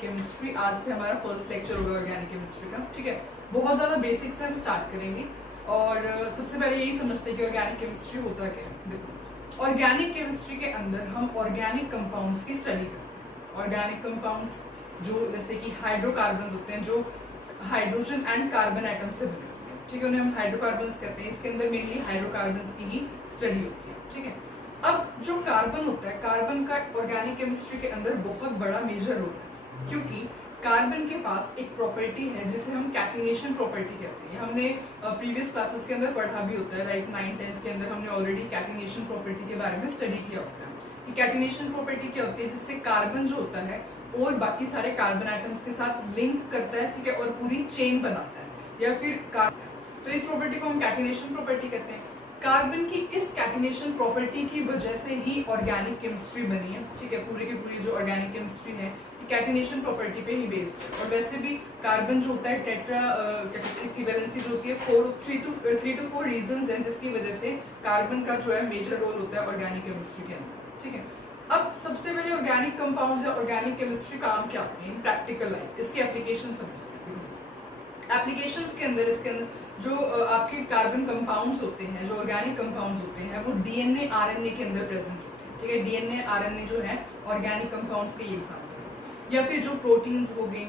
Chemistry. आज से हमारा फर्स्ट लेक्चर होगा ऑर्गेनिक केमिस्ट्री का, ठीक है। बहुत ज़्यादा बेसिक से हम स्टार्ट करेंगे और सबसे पहले यही समझते हैं कि ऑर्गेनिक केमिस्ट्री होता क्या है। देखो, ऑर्गेनिक केमिस्ट्री के अंदर हम ऑर्गेनिक कंपाउंड्स की स्टडी करते हैं। ऑर्गेनिक कंपाउंड्स जो जैसे कि हाइड्रोकार्बन्स होते हैं, जो हाइड्रोजन एंड कार्बन एटम से बने होते हैं, ठीक है, उन्हें हम हाइड्रोकार्बन्स कहते हैं। इसके अंदर मेनली हाइड्रोकार्बन्स की ही स्टडी होती है, ठीक है। अब जो कार्बन होता है, कार्बन का ऑर्गेनिक केमिस्ट्री के अंदर बहुत बड़ा मेजर रोल है, क्योंकि कार्बन के पास एक प्रॉपर्टी है जिसे हम कैटिनेशन प्रॉपर्टी कहते हैं। हमने प्रीवियस क्लासेस के अंदर पढ़ा भी होता है, लाइक 9th-10th के अंदर हमने ऑलरेडी कैटिनेशन प्रॉपर्टी के बारे में स्टडी किया होता है कि कैटिनेशन प्रॉपर्टी क्या होती है, जिससे कार्बन जो होता है और बाकी सारे कार्बन आइटम्स के साथ लिंक करता है, ठीक है, और पूरी चेन बनाता है या फिर कार्बन। तो इस प्रॉपर्टी को हम कैटिनेशन प्रॉपर्टी कहते हैं। कार्बन की इस कैटिनेशन प्रॉपर्टी की वजह से ही ऑर्गेनिक केमिस्ट्री बनी है, ठीक है। पूरी की पूरी जो ऑर्गेनिक केमिस्ट्री है कैटिनेशन प्रॉपर्टी पे ही बेस्ड है। और वैसे भी कार्बन जो होता है टेट्रा, इसकी वैलेंसी जो होती है 3 to 4 रीजंस हैं जिसकी वजह से कार्बन का जो है मेजर रोल होता है ऑर्गेनिक केमिस्ट्री के अंदर, ठीक है। अब सबसे पहले ऑर्गेनिक कंपाउंड्स या ऑर्गेनिक केमिस्ट्री काम क्या आती है प्रैक्टिकल लाइफ, इसकी एप्लीकेशन समझते हैं। एप्लीकेशंस के अंदर इसके अंदर जो आपके कार्बन कंपाउंड्स होते हैं, जो ऑर्गेनिक कंपाउंड्स होते हैं, वो डीएनए आरएनए के अंदर प्रेजेंट होते हैं, ठीक है। डीएनए आरएनए जो है ऑर्गेनिक कंपाउंड्स के एग्जांपल है। या फिर जो प्रोटीन्स हो गए,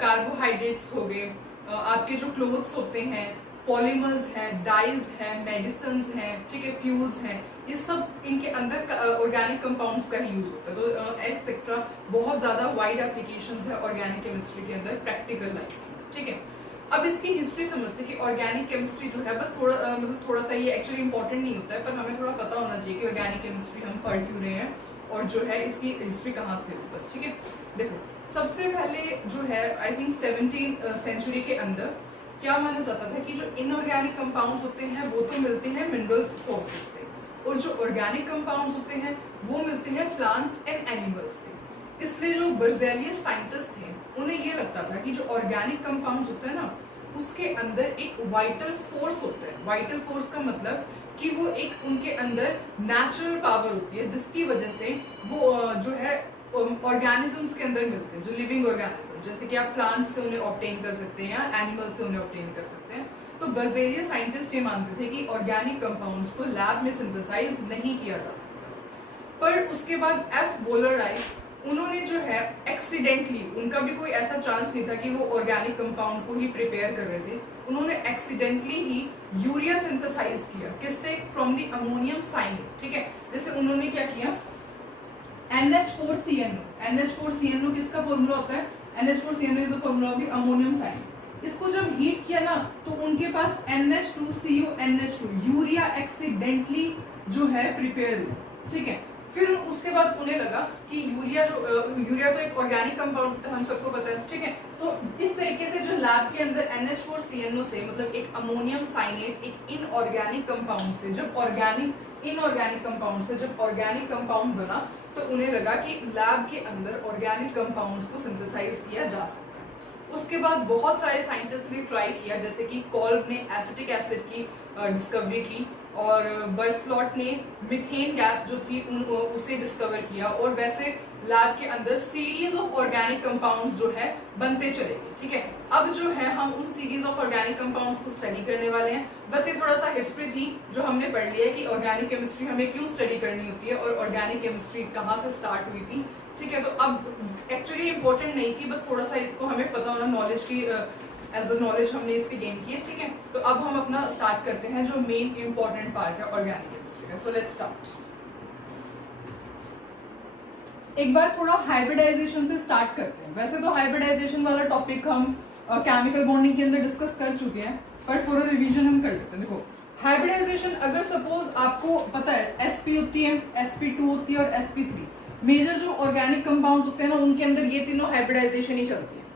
कार्बोहाइड्रेट्स हो गए, आपके जो क्लोथ्स होते हैं, पॉलीमर्स हैं, डाइज हैं, मेडिसिन हैं, ठीक है, फ्यूल्स हैं, ये सब इनके अंदर ऑर्गेनिक कंपाउंड्स का ही यूज होता है। तो एक्सेट्रा बहुत ज्यादा वाइड एप्लीकेशंस है ऑर्गेनिक केमिस्ट्री के अंदर प्रैक्टिकल लाइफ, ठीक है। अब इसकी हिस्ट्री समझते हैं कि ऑर्गेनिक केमिस्ट्री जो है बस थोड़ा सा ये एक्चुअली इंपॉर्टेंट नहीं होता है, पर हमें थोड़ा पता होना चाहिए कि ऑर्गेनिक केमिस्ट्री हम पढ़ क्यों रहे हैं और जो है इसकी हिस्ट्री कहाँ से हुई, बस, ठीक है। देखो, सबसे पहले जो है आई थिंक 17th सेंचुरी के अंदर क्या माना जाता था कि जो इनऑर्गेनिक कंपाउंड्स होते हैं वो तो मिलते हैं मिनरल सोर्सेज से, और जो ऑर्गेनिक कंपाउंड्स होते हैं वो मिलते हैं प्लांट्स एंड एनिमल्स से। इसलिए जो बर्जेलियस साइंटिस्ट थे उन्हें ये लगता था कि जो ऑर्गेनिक कंपाउंड्स होते हैं ना, उसके अंदर एक वाइटल फोर्स होता है। वाइटल फोर्स का मतलब कि वो एक उनके अंदर नेचुरल पावर होती है जिसकी वजह से वो जो है ऑर्गेनिजम्स के अंदर मिलते हैं, जो लिविंग ऑर्गेनिज्म, जैसे कि आप प्लांट्स से उन्हें ऑब्टेन कर सकते हैं या एनिमल से उन्हें ऑब्टेन कर सकते हैं। तो बर्जेलियस साइंटिस्ट ये मानते थे कि ऑर्गेनिक कंपाउंड्स को लैब में सिंथेसाइज नहीं किया जा सकता। पर उसके बाद एफ वोलर आए, उन्होंने जो है एक्सीडेंटली, उनका भी कोई ऐसा चांस नहीं था कि वो ऑर्गेनिक कंपाउंड को ही प्रिपेयर कर रहे थे, उन्होंने एक्सीडेंटली ही यूरिया सिंथेसाइज किया। किससे? फ्रॉम द अमोनियम साइनेट, ठीक है। जैसे उन्होंने क्या किया, NH4CnO, NH4CnO किसका फॉर्मूला होता है? NH4CnO is the formula of the ammonium cyanate. इसको जब हीट किया ना तो उनके पास NH2CO NH2 यूरिया एक्सीडेंटली जो है प्रिपेयर हुआ, ठीक है। फिर उसके बाद उन्हें लगा कि यूरिया तो एक ऑर्गेनिक कंपाउंड था, हम सबको पता है, ठीक है। तो इस तरीके से जो लैब के अंदर NH4CnO से, मतलब एक अमोनियम साइनेट एक इनऑर्गेनिक कंपाउंड से, जब इनऑर्गेनिक कंपाउंड से जब ऑर्गेनिक कंपाउंड बना, तो उन्हें लगा कि लैब के अंदर ऑर्गेनिक कंपाउंड्स को सिंथेसाइज किया जा सकता है। उसके बाद बहुत सारे साइंटिस्ट ने ट्राई किया, जैसे कि कॉल्ब ने एसिटिक एसिड की डिस्कवरी की, और बर्थलॉट ने मीथेन गैस जो थी उसे डिस्कवर किया, और वैसे लैब के अंदर सीरीज ऑफ ऑर्गेनिक कंपाउंड्स जो है बनते चले गए, ठीक है। अब जो है हम उन सीरीज ऑफ ऑर्गेनिक कंपाउंड्स को स्टडी करने वाले हैं। बस ये थोड़ा सा हिस्ट्री थी जो हमने पढ़ लिया है कि ऑर्गेनिक केमिस्ट्री हमें क्यों स्टडी करनी होती है और ऑर्गेनिक केमिस्ट्री कहाँ से स्टार्ट हुई थी, ठीक है। तो अब एक्चुअली इंपॉर्टेंट नहीं थी, बस थोड़ा सा इसको हमें पता होना, नॉलेज की एज अ नॉलेज हमने इसके गेन की है, ठीक है। तो अब हम अपना स्टार्ट करते हैं जो मेन इंपॉर्टेंट पार्ट है ऑर्गेनिक केमिस्ट्री का। So let's start. एक बार थोड़ा हाइब्रिडाइजेशन से स्टार्ट करते हैं। वैसे तो हाइब्रिडाइजेशन वाला टॉपिक हम केमिकल बॉन्डिंग के अंदर डिस्कस कर चुके हैं, बट फॉर रिवीजन हम कर लेते हैं। देखो, हाइब्रिडाइजेशन अगर सपोज आपको पता है sp होती है, sp2 होती है और sp3, मेजर जो ऑर्गेनिक कंपाउंड्स होते हैं ना उनके अंदर ये तीनों हाइब्रिडाइजेशन ही चलती है।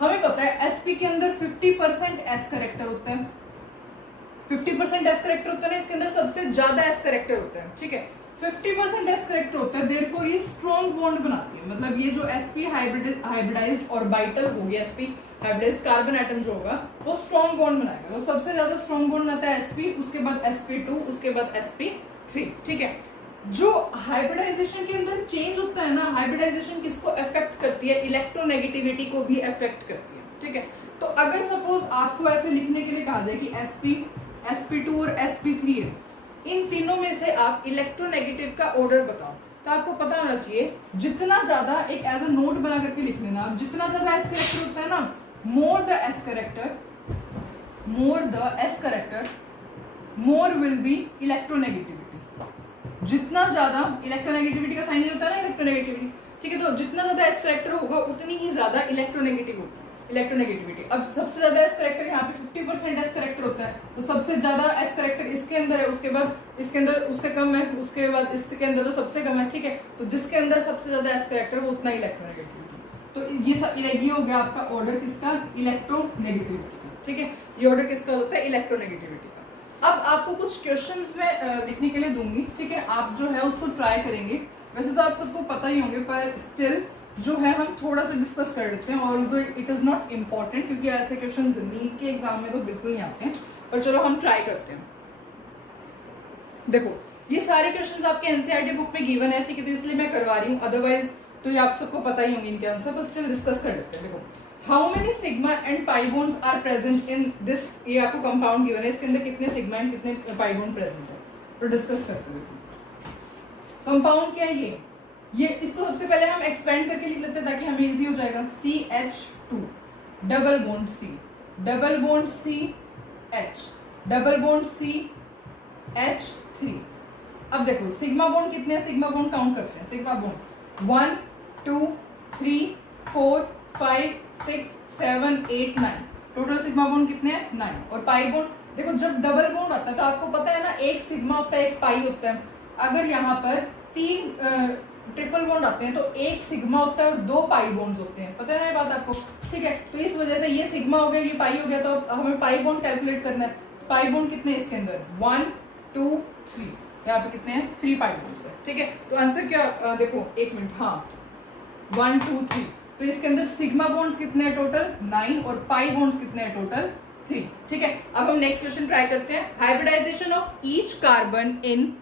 हमें पता है sp के अंदर 50% s करेक्टर होता है, 50% s करेक्टर होता है ना, इसके अंदर सबसे ज्यादा s करेक्टर होता है, ठीक है। 50% s करेक्टर होता है, देयरफॉर ये स्ट्रॉन्ग बॉन्ड बनाती है। मतलब ये जो sp हाइब्रिडाइज्ड ऑर्बिटल हो गया, sp हाइब्रिडाइज्ड कार्बन एटम जो होगा वो स्ट्रॉन्ग बॉन्ड बनाएगा। तो सबसे ज्यादा स्ट्रॉन्ग बॉन्ड बनाता है sp, उसके बाद sp2, उसके बाद sp3, ठीक है। जो हाइब्रिडाइजेशन के अंदर चेंज होता है ना, हाइब्रिडाइजेशन किसको अफेक्ट करती है, इलेक्ट्रोनेगेटिविटी को भी अफेक्ट करती है, ठीक है। तो अगर सपोज आपको ऐसे लिखने के लिए कहा जाए कि sp sp2 और sp3 है, इन तीनों में से आप इलेक्ट्रोनेगेटिव का ऑर्डर बताओ, तो आपको पता होना चाहिए जितना ज्यादा, एक एज अ नोट बना करके लिख लेना आप, जितना ज्यादा एस कैरेक्टर होता है ना, more the S character more will be electronegativity. जितना ज्यादा इलेक्ट्रोनेगेटिविटी का साइन होता है ना, इलेक्ट्रोनेगेटिविटी, ठीक है। तो जितना ज्यादा एस कैरेक्टर होगा उतनी ही ज्यादा इलेक्ट्रोनेगेटिविटी। अब सबसे ज्यादा एस कैरेक्टर यहाँ पे 50% एस कैरेक्टर होता है, तो सबसे ज्यादा एस कैरेक्टर इसके अंदर है, उसके बाद इसके अंदर उससे कम है, उसके बाद इसके अंदर तो सबसे कम है, ठीक है। तो जिसके अंदर सबसे ज्यादा एस कैरेक्टर वो उतना इलेक्ट्रोनेगेटिविटी। तो ये हो गया आपका ऑर्डर किसका, इलेक्ट्रोनेगेटिविटी का, ठीक है। ये ऑर्डर किसका होता है, इलेक्ट्रोनेगेटिविटी का। अब आपको कुछ क्वेश्चंस में लिखने के लिए दूंगी, ठीक है। आप जो है उसको ट्राई करेंगे, वैसे तो आप सबको पता ही होंगे, पर स्टिल जो है हम थोड़ा सा डिस्कस कर लेते हैं, और इट इज नॉट इम्पॉर्टेंट क्योंकि ऐसे क्वेश्चन नीट के एग्जाम में तो बिल्कुल नहीं आते हैं, पर चलो हम ट्राई करते हैं। देखो ये सारे क्वेश्चंस आपके एनसीईआरटी बुक में गिवन है, ठीक है, तो इसलिए मैं करवा रही हूँ, अदरवाइज तो ये आप सबको पता ही होंगे इनके आंसर, पर स्टिल डिस्कस कर लेते हैं। देखो, how many sigma and pi bonds are present in this, ये आपको कंपाउंड गिवन है, इसके अंदर कितने सिग्मा एंड कितने पाई बॉन्ड प्रेजेंट है, तो डिस्कस करते हैं। कंपाउंड क्या है ये इसको सबसे पहले हम एक्सपेंड करके लिख लेते हैं ताकि हमें इजी हो जाएगा। CH2 double bond C, double bond CH, double bond CH3। अब देखो सिग्मा बॉन्ड कितने हैं, सिग्मा बॉन्ड काउंट करते हैं। Sigma bond 1 2 3 4 5 6 7 8 9, total sigma bond कितने हैं, 9। और पाई बॉन्ड देखो, जब डबल बॉन्ड आता है तो आपको पता है ना, एक सिग्मा होता है एक पाई होता है। अगर यहाँ पर 3 ट्रिपल बॉन्ड आते हैं तो एक सिग्मा होता है और 2 पाई बॉन्ड्स होते हैं, पता है ना ये बात आपको, ठीक है। तो इस वजह से ये सिग्मा हो गया, ये पाई हो गया, तो अब हमें पाई बॉन्ड कैलकुलेट करना है। पाई बॉन्ड कितने हैं इसके अंदर, 1 2 3, यहाँ पे कितने हैं, 3 पाई बॉन्ड्स है, ठीक है। तो आंसर क्या, देखो एक मिनट, हाँ 1 2 3, तो इसके अंदर सिग्मा बॉन्ड्स कितने हैं टोटल, 9, और पाई बॉन्ड्स कितने हैं टोटल, 3, ठीक है। अब हम नेक्स्ट क्वेश्चन ट्राई करते हैं। Hybridisation of each carbon in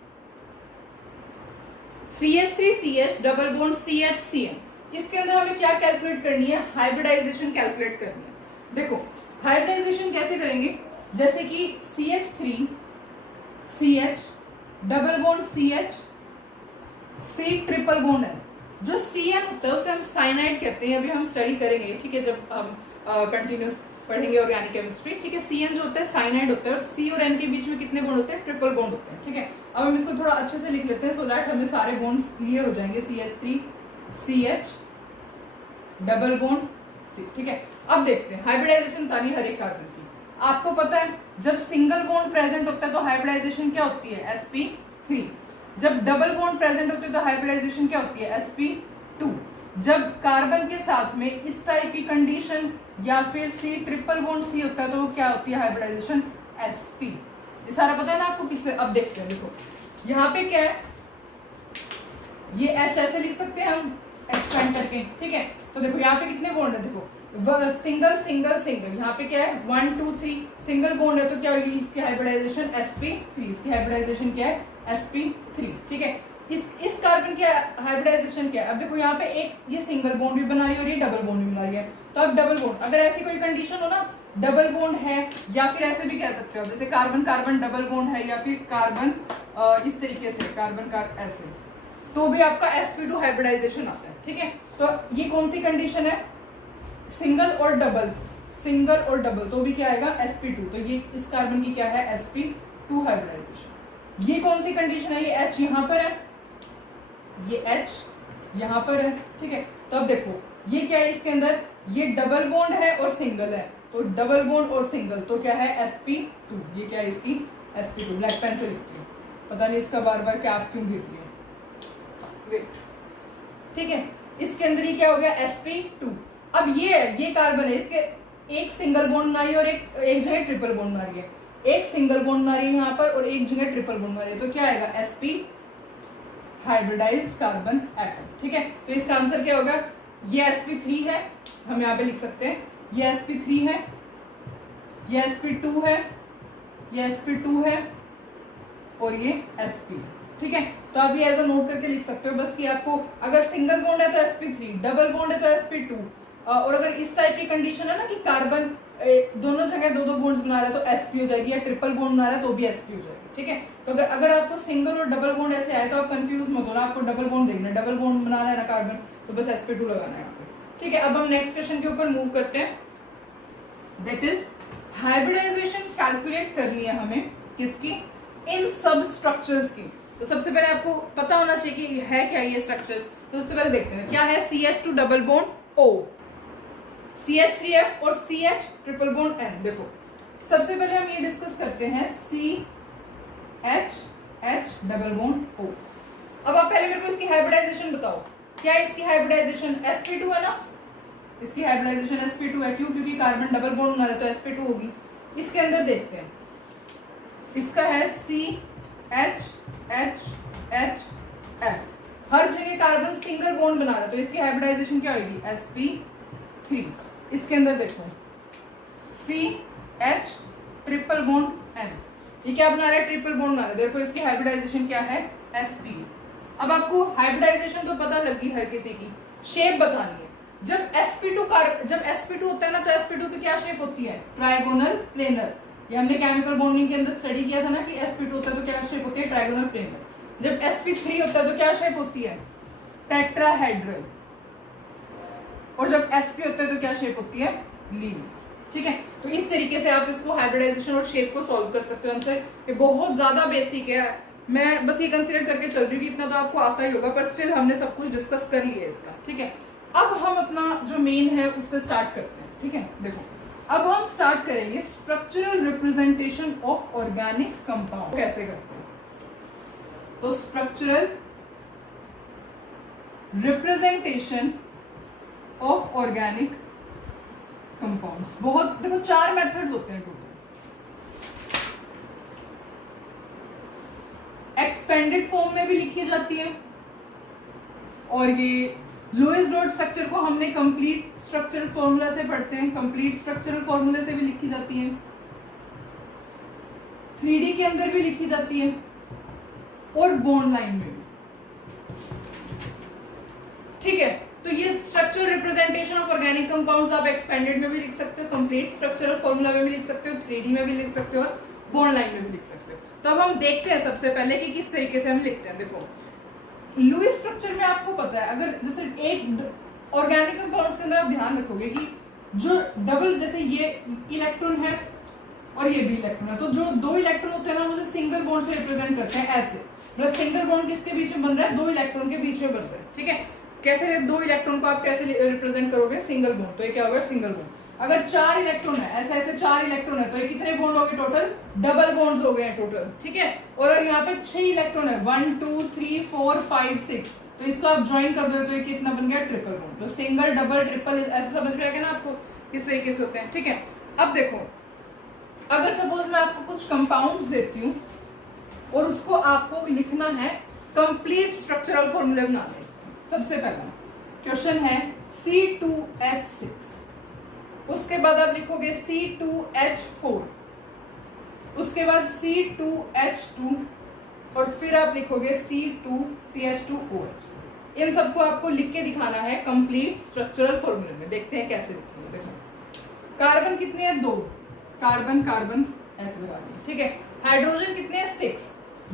CH3CH double bond CHCN, इसके अंदर हमें क्या कैलकुलेट करनी है, हाइब्रिडाइजेशन कैलकुलेट करनी है। देखो हाइब्रिडाइजेशन कैसे करेंगे, जैसे कि CH3CH double bond CH C triple bond है, जो CN होता है उसे हम साइनाइड कहते हैं, अभी हम स्टडी करेंगे, ठीक है, जब हम कंटिन्यूस पढ़ेंगे ऑर्गेनिक केमिस्ट्री, ठीक है। CN जो होता है साइनाइड होता है, और C और N के बीच में कितने बॉन्ड होते हैं, ट्रिपल बॉन्ड होते हैं, ठीक है। अब हम इसको थोड़ा अच्छे से लिख लेते हैं, सो दैट हमें सारे बॉन्ड्स क्लियर हो जाएंगे। CH3CH डबल बॉन्ड C, ठीक है। अब देखते हैं हाइब्रिडाइजेशन बतानी हर एक कार्बन की। आपको पता है जब सिंगल बॉन्ड प्रेजेंट होता है तो हाइब्रिडाइजेशन क्या होती है, sp3। जब डबल बॉन्ड प्रेजेंट होते हैं तो हाइब्रिडाइजेशन क्या होती है, sp2। जब कार्बन के साथ में इस टाइप की कंडीशन या फिर C ट्रिपल बॉन्ड C होता है तो क्या होती है हाइब्रिडाइजेशन, sp। ये सारा पता है ना आपको किससे, अब देखते हैं। देखो यहाँ पे क्या है, ये H ऐसे लिख सकते हैं हम एक्सपेंड करके, ठीक है। तो देखो यहाँ पे कितने बॉन्ड है, देखो सिंगल सिंगल सिंगल, यहाँ पे क्या है 1 2 3, सिंगल बॉन्ड है तो क्या होगी इसकी हाइब्रिडाइजेशन, sp3। इसकी हाइब्रिडाइजेशन क्या है, sp3, ठीक है। इस कार्बन की हाइब्रिडाइजेशन क्या है, अब देखो यहाँ पे एक ये सिंगल बॉन्ड भी बना रही है और ये डबल बॉन्ड भी बना रही है, तो अब डबल बॉन्ड, अगर ऐसी कोई कंडीशन हो ना, डबल बॉन्ड है, या फिर ऐसे भी कह सकते हो जैसे कार्बन कार्बन डबल बॉन्ड है, या फिर कार्बन इस तरीके से कार्बन ऐसे, तो भी आपका sp2 हाइब्रिडाइजेशन आता है, ठीक है। तो ये कौन सी कंडीशन है, सिंगल और डबल, सिंगल और डबल, तो भी क्या आएगा sp2। तो ये इस कार्बन की क्या है, sp2 हाइब्रिडाइजेशन। ये कौन सी कंडीशन है, ये H यहाँ पर है, ये H यहाँ पर है, ठीक है। तो अब देखो ये क्या है इसके अंदर, ये डबल बॉन्ड है और सिंगल है, तो डबल बॉन्ड और सिंगल, तो क्या है sp2। ये क्या है इसकी sp2, ब्लैक पेन से लिखती हूँ, पता नहीं इसका बार बार कैप क्यों गिर रही है, वेट, ठीक है। इसके अंदर ये क्या हो गया, sp2। अब ये कार्बन है, इसके एक सिंगल बॉन्ड बना रही है और एक जगह ट्रिपल बॉन्ड बना रही है, एक सिंगल बॉन्ड बना रही है यहाँ पर और एक जगह ट्रिपल बॉन्ड बना रही है, तो क्या आएगा sp हाइब्रिडाइज्ड कार्बन एटम, ठीक है। तो इसका आंसर क्या होगा, ये sp3 है, हम यहाँ पे लिख सकते हैं, ये sp3 है, ये sp2 है, ये sp2 है और ये sp, ठीक है। तो आप ये एज अ नोट करके लिख सकते हो बस कि आपको अगर सिंगल बॉन्ड है तो sp3, डबल बॉन्ड है तो sp2, और अगर इस टाइप की कंडीशन है ना कि कार्बन दोनों जगह दो दो बॉन्ड्स बना रहा है तो sp हो जाएगी, या ट्रिपल बॉन्ड बना रहा है तो भी sp हो जाएगी, ठीक है। तो अगर आपको सिंगल और डबल बॉन्ड ऐसे आए तो आप कंफ्यूज मत होना, आपको डबल बॉन्ड देखना है, डबल बॉन्ड बनाना है ना कार्बन, तो बस sp2 लगाना है यहाँ पे, ठीक है। अब हम नेक्स्ट क्वेश्चन के ऊपर मूव करते हैं, दैट इज हाइब्रिडाइजेशन कैलकुलेट करनी है हमें किसकी, इन सब स्ट्रक्चर्स की। तो सबसे पहले आपको पता होना चाहिए कि है क्या ये स्ट्रक्चर्स, तो सबसे पहले देखते हैं क्या है। CH2 double bond O, CH3F और CH ट्रिपल बॉन्ड N। देखो सबसे पहले हम ये डिस्कस करते हैं CH डबल बॉन्ड O। अब आप पहले मेरे को इसकी हाइब्रिडाइजेशन बताओ, क्या है इसकी हाइब्रिडाइजेशन, sp2 है ना, इसकी हाइब्रिडाइजेशन sp2 है, क्यों, क्योंकि कार्बन डबल बॉन्ड बना रहा है तो sp2 होगी। इसके अंदर देखते हैं, इसका है CH H हर जगह कार्बन सिंगल बॉन्ड बना रहा है तो इसकी हाइब्रिडाइजेशन क्या होगी, sp3। इसके अंदर देखो CH ट्रिपल बॉन्ड N, ये क्या बना रहा है, ट्रिपल बॉन्ड बना रहा है, देखो इसकी हाइब्रिडाइजेशन क्या है, sp। अब आपको हाइब्रिडाइजेशन तो पता लगी हर किसी की, शेप बतानी है। जब sp2 होता है ना तो sp2 की क्या शेप होती है, ट्राइगोनल प्लेनर। ये हमने केमिकल बॉन्डिंग के अंदर स्टडी किया था ना कि sp2 होता है तो क्या शेप होती है, ट्राइगोनल प्लेनर। जब sp3 होता है तो क्या शेप होती है, टेट्राहेड्रल। और जब sp होता है तो क्या शेप होती है, लीनियर, ठीक है। तो इस तरीके से आप इसको हाइब्रिडाइजेशन और शेप को सॉल्व कर सकते हो आंसर। ये बहुत ज्यादा बेसिक है, मैं बस ये कंसीडर करके चल रही हूँ कि इतना तो आपको आता ही होगा, पर स्टिल हमने सब कुछ डिस्कस कर लिया है इसका, ठीक है। अब हम अपना जो मेन है उससे स्टार्ट करते हैं, ठीक है। देखो अब हम स्टार्ट करेंगे structural representation of organic compound, कैसे करते हैं। तो structural representation of organic compounds, बहुत देखो 4 मेथड्स होते हैं टोटल। एक्सपेंडेड फॉर्म में भी लिखी जाती है, और ये लुईस डॉट स्ट्रक्चर को हमने कंप्लीट स्ट्रक्चरल फॉर्मूला से पढ़ते हैं, कंप्लीट स्ट्रक्चरल फॉर्मूले से भी लिखी जाती है, 3D के अंदर भी लिखी जाती है, और बॉन्ड लाइन में भी, ठीक है। तो ये structural representation of organic compounds आप एक्सपेंडेड में भी लिख सकते हो, कंप्लीट स्ट्रक्चरल फॉर्मूला में भी लिख सकते हो, 3D में भी लिख सकते हो, और बॉन्ड लाइन में भी लिख सकते हो। तो अब हम देखते हैं सबसे पहले कि किस तरीके से हम लिखते हैं। देखो लुईस स्ट्रक्चर में आपको पता है, अगर जैसे एक ऑर्गेनिक कंपाउंड्स के अंदर आप ध्यान रखोगे कि जो डबल, जैसे ये इलेक्ट्रॉन है और ये भी इलेक्ट्रॉन है, तो जो 2 इलेक्ट्रॉन होते हैं ना उसे सिंगल बॉन्ड से रिप्रेजेंट करते हैं ऐसे, मतलब सिंगल बॉन्ड किसके बीच में बन रहा है, 2 इलेक्ट्रॉन के बीच में बन रहा है, ठीक है। कैसे 2 इलेक्ट्रॉन को आप कैसे रिप्रेजेंट करोगे, सिंगल बॉन्ड, तो ये क्या होगा, सिंगल बॉन्ड। अगर 4 इलेक्ट्रॉन है, ऐसे ऐसे 4 इलेक्ट्रॉन है, तो ये कितने बॉन्ड हो गए टोटल, डबल बॉन्ड्स हो गए हैं टोटल, ठीक है। और अगर यहाँ पे 6 इलेक्ट्रॉन है, 1 2 3 4 5 6, तो इसको आप ज्वाइन कर दो तो ये कितना बन गया, ट्रिपल बॉन्ड। तो सिंगल डबल ट्रिपल ऐसे समझ में आ गया ना आपको किस तरीके से होते हैं, ठीक है। अब देखो अगर सपोज मैं आपको कुछ कंपाउंड्स देती हूँ और उसको आपको लिखना है, कंप्लीट स्ट्रक्चरल फॉर्मूले बनाने हैं। सबसे पहला क्वेश्चन है C2H6, उसके बाद आप लिखोगे C2H4, उसके बाद C2H2, और फिर आप लिखोगे CH2OH। इन सबको आपको लिख के दिखाना है कंप्लीट स्ट्रक्चरल फॉर्मूले में। देखते हैं कैसे लिखेंगे। देखो कार्बन कितने हैं, 2 कार्बन कार्बन ऐसे लगा देंगे, ठीक है। हाइड्रोजन कितने हैं, 6,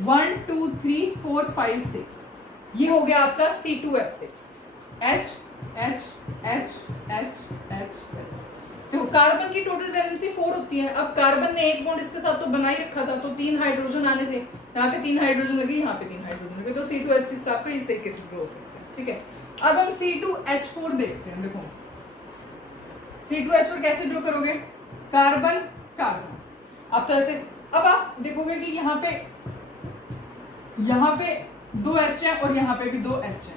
1 2 3 4 5 6। ये हो गया आपका C2H6, H H H H H। तो कार्बन की टोटल वैलेंसी 4 होती है। अब कार्बन ने एक बॉन्ड इसके साथ तो बना ही रखा था, तो 3 हाइड्रोजन आने थे, यहाँ पे 3 हाइड्रोजन लगे, यहाँ पे 3 हाइड्रोजन लगे, तो C2H6 आपका इस तरीके से ड्रॉ हो सकता है, ठीक है। अब हम C2H4 देखते हैं। देखो C2H4 कैसे ड्रॉ करोगे, कार्बन कार्बन, अब तो ऐसे। अब आप देखोगे कि यहाँ पे 2 H है और यहाँ पे भी 2 H है,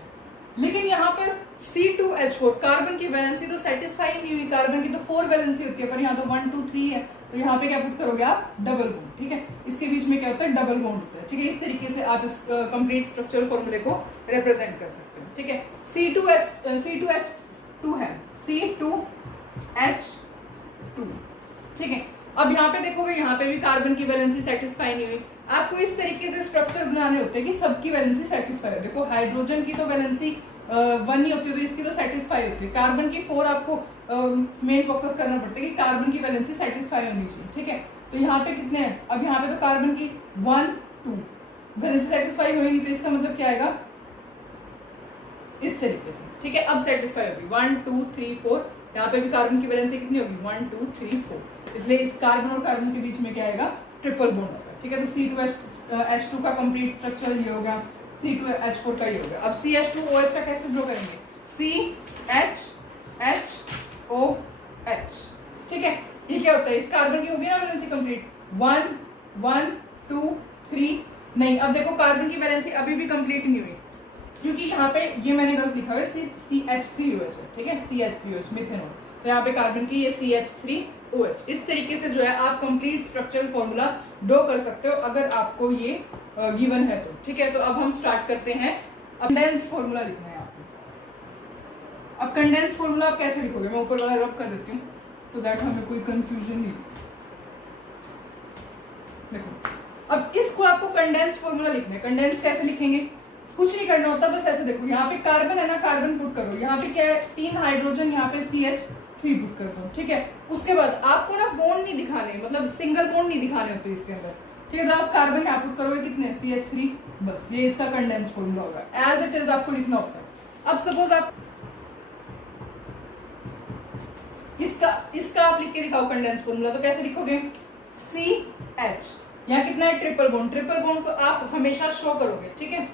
लेकिन यहाँ पर C2H4 कार्बन की वैलेंसी तो सेटिस्फाई नहीं हुई, कार्बन की तो 4 वैलेंसी होती है, पर यहाँ तो 1 2 3 है, तो यहाँ पे क्या पुट करोगे आप, डबल बॉन्ड, ठीक है। इसके बीच में क्या होता है, डबल बॉन्ड होता है, ठीक है। इस तरीके से आप इस कंप्लीट स्ट्रक्चरल फॉर्मूले को रिप्रेजेंट कर सकते हो, ठीक है। C2H2 है, C2H2, ठीक है। अब यहाँ पे देखोगे, यहाँ पे भी कार्बन की वैलेंसी सेटिस्फाई नहीं हुई, आपको इस तरीके से स्ट्रक्चर बनाने होते हैं कि सबकी वैलेंसी सेटिस्फाई हो। देखो हाइड्रोजन की तो वैलेंसी 1 ही होती है, तो इसकी तो सेटिस्फाई होती है। कार्बन की 4 आपको मेन फोकस करना पड़ता है कि कार्बन की वैलेंसी सेटिस्फाई होनी चाहिए, ठीक है। तो यहाँ पे कितने हैं, अब यहाँ पे तो कार्बन की 1 2 वैलेंसी सेटिस्फाई होगी, तो इसका मतलब क्या आएगा इस तरीके से, ठीक है। अब सेटिस्फाई होगी 1 2 3 4, यहाँ पे भी कार्बन की वैलेंसी कितनी होगी 1 2 3 4, इसलिए इस कार्बन और कार्बन के बीच में क्या आएगा ट्रिपल बॉन्ड होगा, ठीक है। तो C2H2 का कंप्लीट स्ट्रक्चर ये होगा, C2H4 का ये होगा। अब CH2OH का कैसे ड्रॉ करेंगे, CHHOH, ठीक है। ये क्या होता है, इस कार्बन की होगी ना वैलेंसी कंप्लीट 1 1 2 3, नहीं अब देखो कार्बन की वैलेंसी अभी भी कंप्लीट नहीं हुई, क्योंकि यहाँ पे ये मैंने गलत लिखा है CH3OH है, ठीक है, CH3OH मिथेनॉल, तो यहाँ पे कार्बन की ये CH3OH। इस तरीके से जो है आप कंप्लीट स्ट्रक्चरल फॉर्मूला ड्रॉ कर सकते हो अगर आपको ये गिवन है तो, ठीक है। तो अब हम स्टार्ट करते हैं, अब कंडेंस फॉर्मूला लिखना है आपको। अब कंडेंस फॉर्मूला आप कैसे लिखोगे, मैं ऊपर वाला रब कर देती हूँ सो दैट हमें कोई कंफ्यूजन नहीं। देखो अब इसको आपको कंडेंस फॉर्मूला लिखना है। कंडेंस कैसे लिखेंगे, कुछ नहीं करना होता, बस ऐसे देखो यहाँ पे कार्बन है ना, कार्बन पुट करो, यहाँ पे क्या है 3 हाइड्रोजन, यहाँ पे CH3 पुट कर दो, ठीक है। उसके बाद आपको ना बॉन्ड नहीं दिखाने, मतलब सिंगल बॉन्ड नहीं दिखाने होते इसके अंदर, ठीक है। तो आप कार्बन यहाँ पुट करोगे कितने CH3, बस ये इसका कंडेंस फॉर्मूला होगा, एज इट इज आपको लिखना होता है। अब सपोज आप इसका आप लिख के दिखाओ कंडेंस फॉर्मूला, तो कैसे लिखोगे CH, यहाँ कितना है ट्रिपल बॉन्ड, ट्रिपल बॉन्ड को आप हमेशा शो करोगे, ठीक है।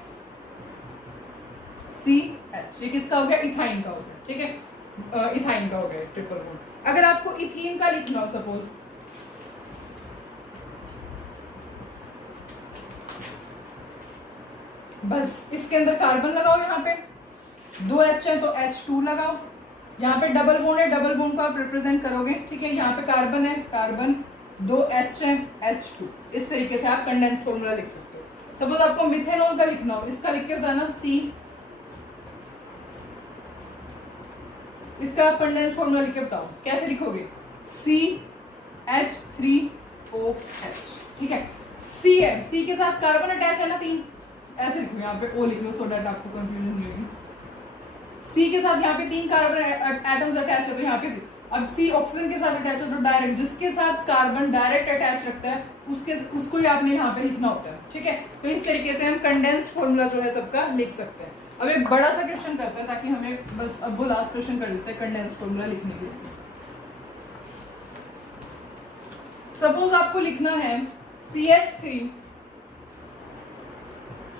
CH, ये किसका हो गया, इथाइन का हो गया, ठीक है, इथाइन का हो गया ट्रिपल बॉन्ड। अगर आपको इथीन का लिखना हो सपोज, बस इसके अंदर कार्बन लगाओ, यहाँ पे 2 H है तो H2 लगाओ, यहाँ पे डबल बॉन्ड है, डबल बॉन्ड को आप रिप्रेजेंट करोगे, ठीक है। यहाँ पे कार्बन है, कार्बन 2 H है H2, इस तरीके से आप कंडेंस फॉर्मूला लिख सकते हो। सपोज आपको मिथेनॉल का लिखना हो, इसका लिख के बताना इसका आप कंडेंस फॉर्मूला लिख के बताओ, कैसे लिखोगे CH3OH, ठीक है। C के साथ कार्बन अटैच है ना 3, ऐसे लिखो, यहाँ पे O लिख लो सो दैट आपको कंफ्यूजन नहीं होगी। C के साथ यहाँ पे 3 कार्बन एटम्स अटैच है, तो यहाँ पे अब C ऑक्सीजन के साथ अटैच है, तो डायरेक्ट जिसके साथ कार्बन डायरेक्ट अटैच रखता है उसको ही आपने यहाँ पे लिखना होता है, ठीक है। तो इस तरीके से हम कंडेंस फॉर्मूला जो है सबका लिख सकते हैं। अब एक बड़ा सा क्वेश्चन करते हैं ताकि हमें बस, अब वो लास्ट क्वेश्चन कर लेते हैं कंडेंस फॉर्मूला लिखने के लिए। सपोज आपको लिखना है CH3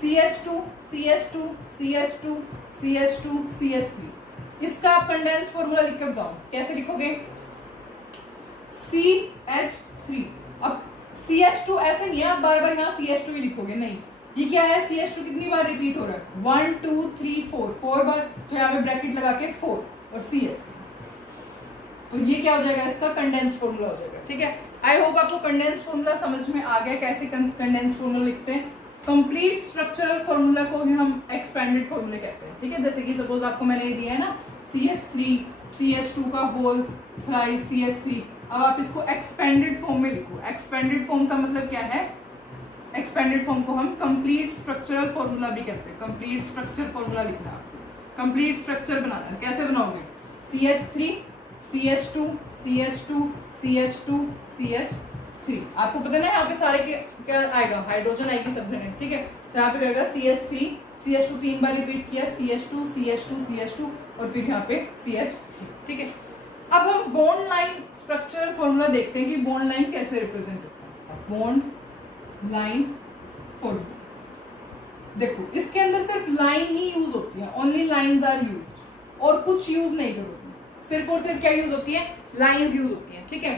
CH2 CH2 CH2 CH2 CH3, इसका आप कंडेंस फॉर्मूला लिख के बताओ, कैसे लिखोगे CH3। अब CH2 ऐसे नहीं है आप बार बार यहाँ CH2 ही लिखोगे, नहीं, ये क्या है CH2 कितनी बार रिपीट हो रहा है 1 2 3 4 बार, तो यहाँ पे ब्रैकेट लगा के 4 और CH3, तो ये क्या हो जाएगा इसका कंडेंस फॉर्मूला हो जाएगा, ठीक है। आई होप आपको कंडेंस फॉर्मूला समझ में आ गया, कैसे कंडेंस फॉर्मूला लिखते हैं। कंप्लीट स्ट्रक्चरल फॉर्मूला को भी हम एक्सपेंडेड फॉर्मूले कहते हैं, ठीक है। जैसे कि सपोज आपको मैंने ये दिया है ना CH3 CH2 का होल थ्राइस CH3, अब आप इसको एक्सपेंडेड फॉर्म में लिखो। एक्सपेंडेड फॉर्म का मतलब क्या है, एक्सपेंडेड फॉर्म को हम कंप्लीट स्ट्रक्चरल फॉर्मूला भी कहते हैं। कंप्लीट स्ट्रक्चर फॉर्मूला लिखना, कंप्लीट स्ट्रक्चर बनाना है, कैसे बनाओगे CH3 CH2 CH2 CH2 CH3, आपको पता है ना यहाँ पे सारे के क्या आएगा, हाइड्रोजन आएगी सब जगह, ठीक है। तो यहाँ पे रहेगा CH3 CH2 3 बार रिपीट किया, CH2 CH2 CH2 और फिर यहाँ पे CH3, ठीक है। अब हम बॉन्ड लाइन स्ट्रक्चरल फॉर्मूला देखते हैं कि बॉन्ड लाइन कैसे रिप्रेजेंट होता है। बॉन्ड लाइन फॉर्मूला देखो, इसके अंदर सिर्फ लाइन ही यूज होती है, ओनली लाइंस आर यूज्ड, और कुछ यूज नहीं करोगे, सिर्फ और सिर्फ क्या यूज होती है, लाइंस यूज होती है, ठीक है।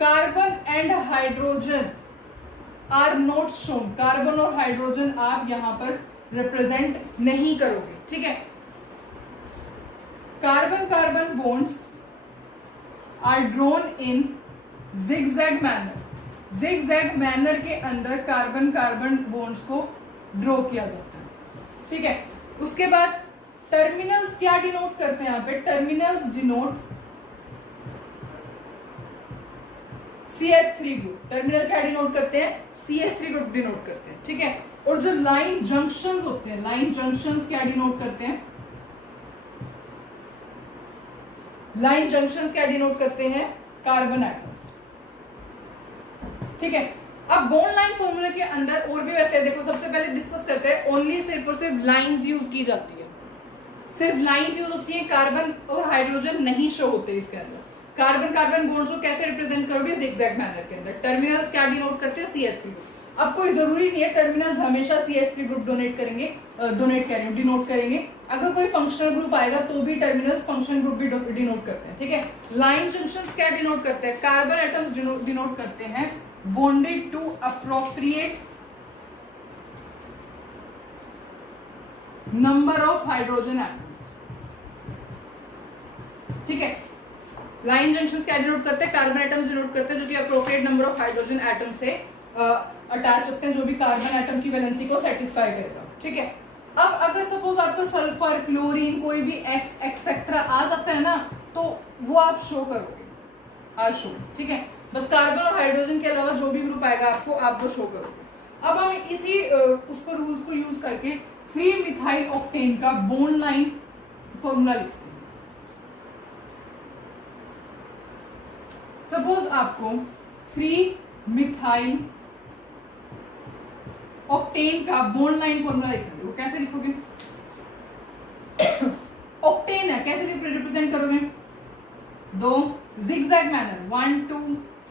Carbon and hydrogen are not shown, carbon और हाइड्रोजन आप यहां पर रिप्रेजेंट नहीं करोगे, ठीक है। Carbon carbon bonds are drawn in zigzag manner, zigzag manner के अंदर कार्बन कार्बन बॉन्ड्स को ड्रॉ किया जाता है, ठीक है। उसके बाद टर्मिनल्स क्या डिनोट करते हैं, यहाँ पे terminals denote CH3 group, terminal क्या डिनोट करते हैं CH3 को डिनोट करते हैं, ठीक है। और जो लाइन जंक्शंस होते हैं, लाइन जंक्शंस क्या डिनोट करते हैं? लाइन जंक्शंस क्या डिनोट करते हैं? कार्बन एटम्स, ठीक है। अब बॉन्ड लाइन फॉर्मूला के अंदर और भी वैसे देखो, सबसे पहले डिस्कस करते हैं, ओनली सिर्फ और सिर्फ लाइंस यूज की जाती है, सिर्फ लाइंस यूज होती है, कार्बन और हाइड्रोजन नहीं शो होते इसके अंदर। कार्बन कार्बन बॉन्ड्स को कैसे रिप्रेजेंट करोगे? जिगजैग मैनर के अंदर। टर्मिनल्स क्या डिनोट करते हैं? CH3 group. अब कोई जरूरी नहीं है टर्मिनल्स हमेशा CH3 ग्रुप डिनोट करेंगे। अगर कोई फंक्शनल ग्रुप आएगा तो भी टर्मिनल्स फंक्शन ग्रुप भी डिनोट करते हैं, ठीक है। लाइन जंक्शंस क्या डिनोट करते हैं? कार्बन एटम्स डिनोट करते हैं bonded to appropriate number of hydrogen atoms, ठीक है। लाइन जंक्शंस क्या डिनोट करते हैं? कार्बन एटम्स डिनोट करते हैं जो कि appropriate number of hydrogen atom से अटैच होते हैं, जो भी कार्बन एटम की वैलेंसी को सेटिस्फाई करेगा, ठीक है। अब अगर सपोज आपका सल्फर, क्लोरीन, कोई भी एक्स एक्सेट्रा आ जाता है ना, तो वो आप शो करोगे, आज शो, ठीक है। बस कार्बन और हाइड्रोजन के अलावा जो भी ग्रुप आएगा आपको, आप वो शो करोगे। अब हम इसी उसको रूल्स को यूज करके 3 मिथाइल ऑक्टेन का बॉन्ड लाइन फॉर्मूला लिखते हैं। सपोज आपको 3 मिथाइल ऑक्टेन का बॉन्ड लाइन फॉर्मूला लिखना है, वो कैसे लिखोगे? ऑक्टेन है, कैसे रिप्रेजेंट करोगे? दो जिगजैग मैनर, 1 2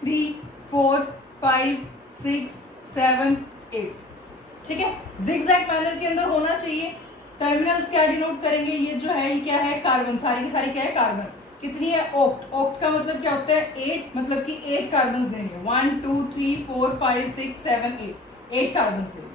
3 4 5 6 7 8, ठीक है। जिगजैग मैनर के अंदर होना चाहिए। टर्मिनल्स क्या डिनोट करेंगे? ये जो है ये क्या है? कार्बन, सारी की सारी क्या है? कार्बन। कितनी है? ऑक्ट। ऑक्ट का मतलब क्या होता है? 8, मतलब कि 8 कार्बन देंगे। 1 2 3 4 5 6 7 8 कार्बन देंगे।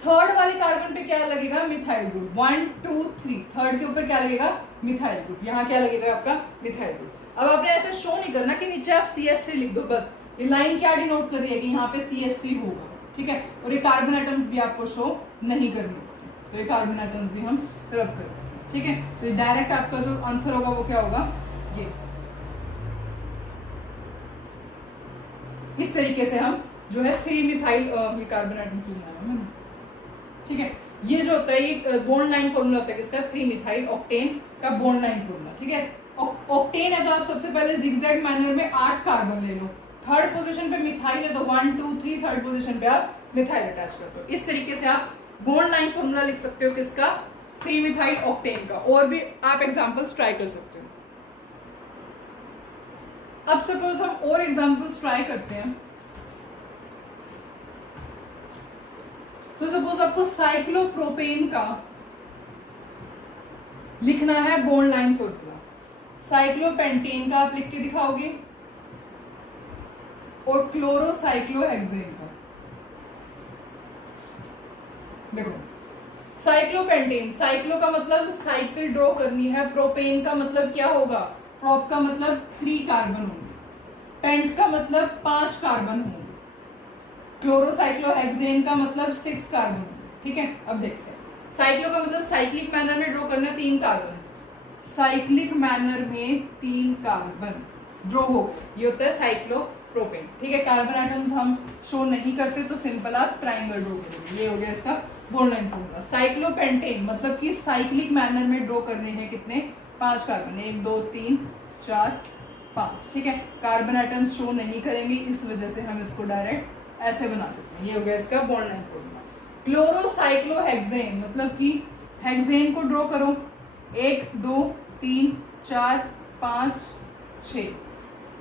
थर्ड वाले कार्बन पे क्या लगेगा? Methyl group. 1 2 3, थर्ड के ऊपर क्या लगेगा? Methyl group. यहाँ क्या लगेगा आपका? Methyl group. अब आपने ऐसा शो नहीं करना कि नीचे आप CH3 लिख दो, बस ये लाइन क्या डिनोट कर रही है कि यहाँ पे CH3 होगा, ठीक है। और ये कार्बन एटम्स भी आपको शो नहीं करने, तो ये कार्बन एटम्स भी हम रब कर रहे हैं, ठीक है। तो डायरेक्ट आपका जो आंसर होगा वो क्या होगा? ये इस तरीके से हम जो है 3 मिथाइल कार्बन एटम बनाया, ठीक है। ये जो होता है ये बॉन्ड लाइन फॉर्मूला होता है किसका? 3 मिथाइल ऑक्टेन का बॉन्ड लाइन फॉर्मूला, ठीक है। ऑक्टेन है तो आप सबसे पहले जिगजैग मैनर में 8 कार्बन ले लो। थर्ड पोजीशन पे मिथाइल है तो 1 2 3, थर्ड पोजीशन पे आप मिथाइल अटैच करते हो। इस तरीके से आप बॉन्ड लाइन फॉर्मूला लिख सकते हो किसका? 3 मिथाइल ऑक्टेन का। और भी आप एग्जांपल्स ट्राई कर सकते हो। अब सपोज हम और एग्जांपल्स ट्राई करते हैं, तो सपोज आपको साइक्लोप्रोपेन का लिखना है बॉन्ड लाइन फॉर्मूला। साइक्लोपेंटेन का आप लिख के दिखाओगे और क्लोरोसाइक्लोहेक्सेन का। देखो साइक्लोपेंटेन, साइक्लो का मतलब साइकिल ड्रॉ करनी है, प्रोपेन का मतलब क्या होगा? प्रोप का मतलब 3 कार्बन होंगे, पेंट का मतलब 5 कार्बन होंगे, क्लोरोसाइक्लोहेक्सेन का मतलब 6 कार्बन, ठीक है। अब देखते हैं, साइक्लो का मतलब साइक्लिक मैनर में ड्रॉ करना 3 कार्बन, साइक्लिक मैनर में 3 कार्बन ड्रॉ हो गए, ये होता है साइक्लोप्रोपेन, ठीक है। कार्बन एटम्स हम शो नहीं करते तो सिंपल आप ट्राइंगल ड्रॉ करोगे, ये हो गया इसका बॉन्ड लाइन फॉर्मूला। साइक्लोपेंटेन मतलब कि साइक्लिक मैनर में ड्रॉ करने हैं कितने? 5 कार्बन, 1 2 3 4 5, ठीक है। कार्बन एटम्स शो नहीं करेंगे, इस वजह से हम इसको डायरेक्ट ऐसे बना देते हैं, ये हो गया इसका बॉन्ड लाइन फॉर्मूला। क्लोरोसाइक्लोहेक्सेन मतलब कि हेक्सेन को ड्रॉ करो, 1 2 3 4 5 6,